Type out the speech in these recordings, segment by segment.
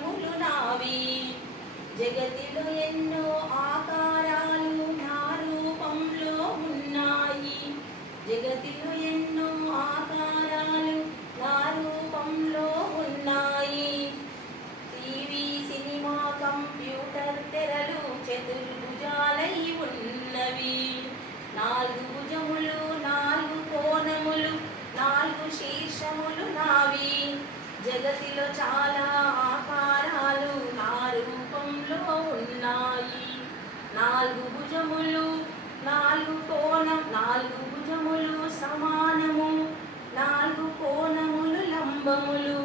ఆకారములు నావి జగతిలో ఎన్నో ఆకారాలు నా రూపంలో ఉన్నాయి. జగతిలో ఎన్నో ఆకారాలు నా రూపంలో ఉన్నాయి. టీవీ సినిమా కంప్యూటర్ తెరలు చతుర్భుజాలై ఉన్నవి. నాలుగు భుజములు నాలుగు కోణములు నాలుగు శీర్షములు నావి. జగతిలో చాలా నాలుగు భుజములు నాలుగు కోణం నాలుగు భుజములు సమానము నాలుగు కోణములు లంబములు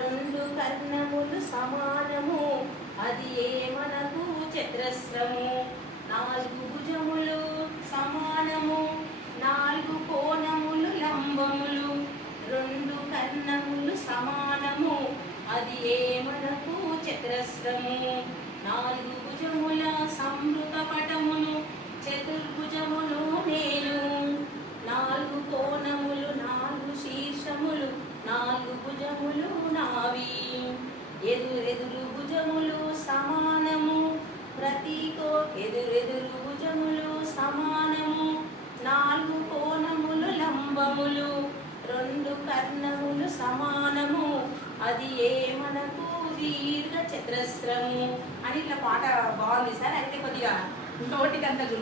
రెండు కర్ణములు సమానము. అది ఏ మనకు చతురస్రము? నాలుగు భుజములు సమానము నాలుగు కోణములు లంబములు రెండు కర్ణములు సమానము. అది ఏ మనకు చతురస్రము? నాలుగు భుజముల సంవృత పటమును చతుర్భుజమును నేను. నాలుగు కోణములు నాలుగు శీర్షములు నాలుగు భుజములు నావి. ఎదురెదురు భుజములు సమానము ప్రతికో ఎదురెదురు భుజములు సమానము. నాలుగు కోణములు లంబములు రెండు కర్ణములు సమానము. అది ఏ మనకు దీర్ఘ చతురస్రము అని ఇట్లా పాట బాగుంది సార్. అయితే కొద్దిగా నోటికంత గుర్తు